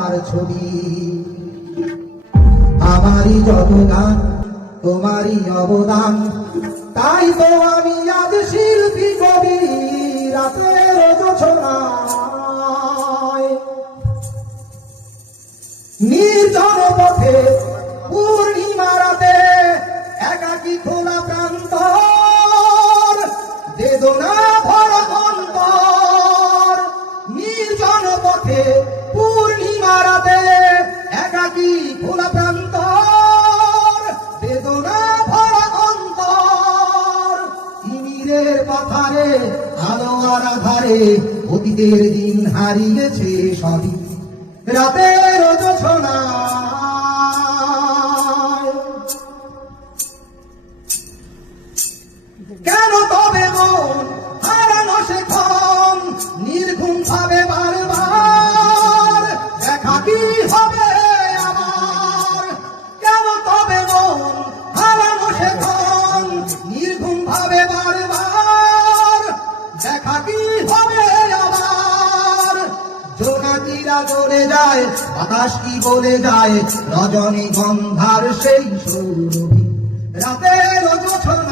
তোমার ছবি। আমারই যত গান তোমারই অবদান, তাই তো আমি আজ শিল্পী কবি। রাতের জোছনায় নির্জন পথে পূর্ণিমা রাতে একাকী খোলা প্রান্তর, বেদনা ভরা অন্তর। নির্জন পথে পূর্ণিমা রাতে একাকী খোলা প্রান্তর, বেদনা ভরা অন্তর। তিমিরের পাথারে আলো আর আধারে অতীতের দিন হারিয়েছে সবই। রাতের জোছনায় কেন তবে মন হারানো সেক্ষণ নির্ঘুম ভাবে বারবার, দেখা কি হবে আবার? কেন তবে মন হারানো সেক্ষণ নির্ঘুম ভাবে বারবার, দেখা কি হবে আবার? জোনাকিরা চলে যায়, বাতাস কি বলে যায়, রজনী গন্ধার সেই সৌরভী। রাতের জোছনা